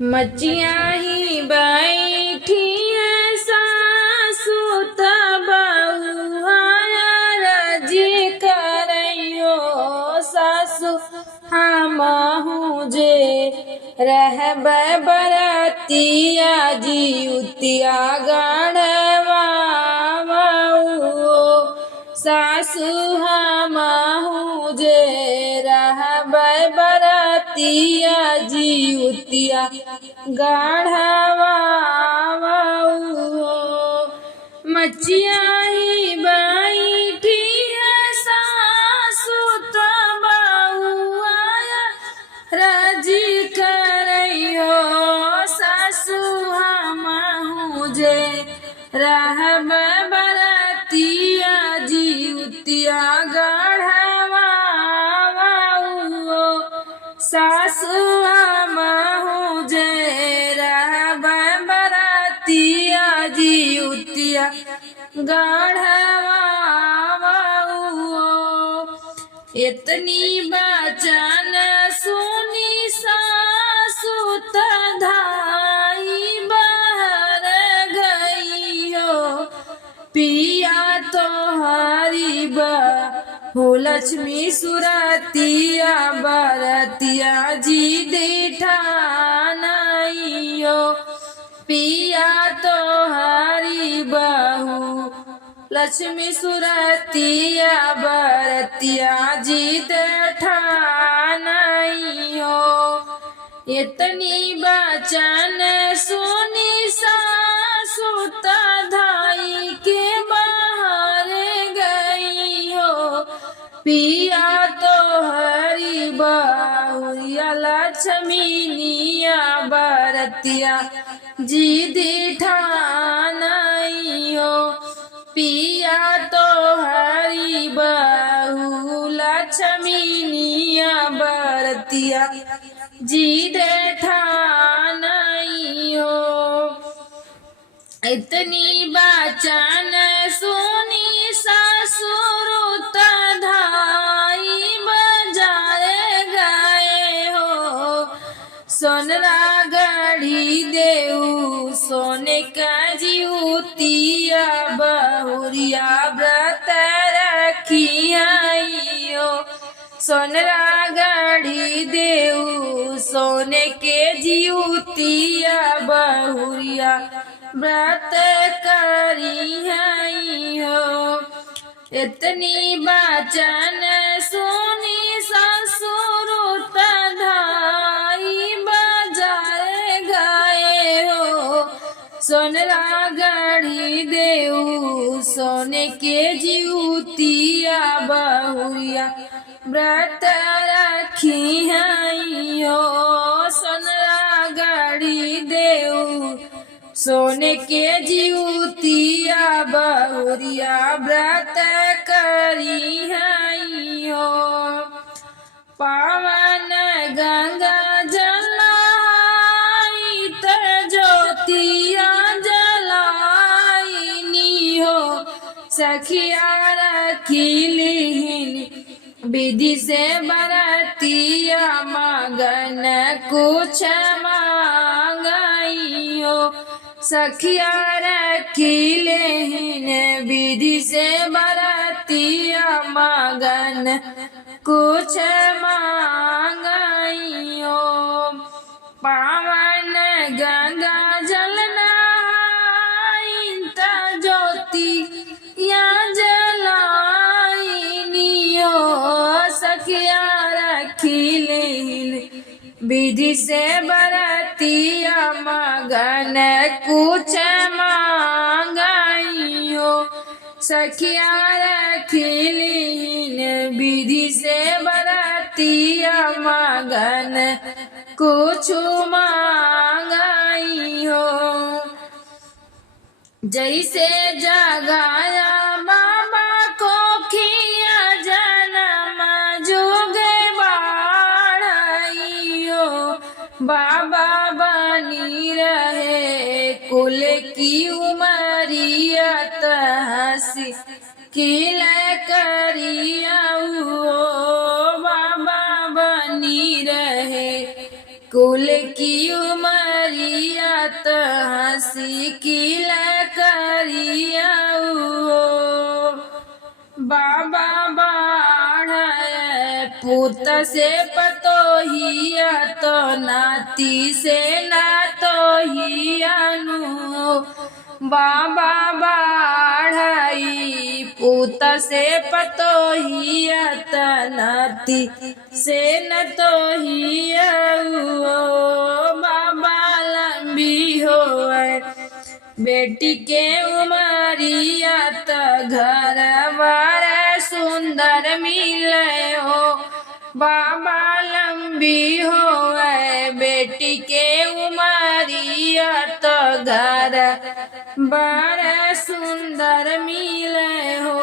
मचिया ही बैठी है सासु तबहुआया रजी करैयो सासु हमहू जे रहबै बरतिया जीउतिया गढ़वा सासु हमहू जे रहबै बरतिया जीउतिया गढ़वा मचिया ही बैठी है सासु तबहुआया रजी करैयो सासु हमहू जे रहबै बरतिया जीउतिया गढ़वा सासु हमहू जे रहबै बरतिया जीउतिया गढ़वा इतनी बचन सुनी सासु तधाई बहर गई हो पिया तोहरी हो लक्ष्मी सुरतिया बरतिया जी देठानइयो पिया तोहरी बहू लक्ष्मी सुरतिया बरतिया जी देठानइयो इतनी बचन सुनी सासु तधाई के बाहर गई हो पिया तोहरी बहुरिया लक्ष्मीनिया बरतिया जी देठानइयो पिया तोहरी बहु लक्ष्मीनिया बरतिया जी देठानइयो इतनी बचन सुनी ससुर तधाई बाजार गए हो सोनरा गढ़ी देऊ सोने का जीउतिया बहुरिया व्रत रखी आइयो सोनरा गढ़ी देऊ सोने के जीउतिया बहुरिया व्रत करी हो इतनी बचन सुनी ससुर तधाई बाजार गए हो सोनरा गढ़ी देऊ सोने के जीउतिया बहुरिया व्रत रखी हो सोनरा गढ़ी देऊ सोने के जीउतिया बहुरिया व्रत करी हो पावन गंगा जलाई त ज्योतिया जलाइनी हो सखिया रखिलिन विधि से बरतिया मगन कुछ मांगई हो सखिया रखिलेन विधि से बरतिया मगन कुछ मांगई हो पावन गंगा जल नहाई त ज्योति या जलाइनी हो सखिया रखिलेन विधि से बरतिया मगन कुछ मांगई हो सखिया रखिलीन विधि से बरतिया मगन कुछ मांगई हो जैसे जगाया बाबा को खिया जन्म जोगे बाढ़ाइयो बाबा बनी रहे कुल की उमरिया तहसी किल करिया बाबा बनी रहे कुल की उमर त हंसी किला करिया बाबा बाढ़ पुत से पतोहिया तो नाती से नातोहियानु बाबा बाढ़ई पुत से पतोहिया त नाती से नतोहिया बाबा लंबी होए बेटी के उमरिया त घर बार सुंदर मिले हो बाबा लंबी होए बेटी के उमरिया त घर बार सुंदर मिले हो।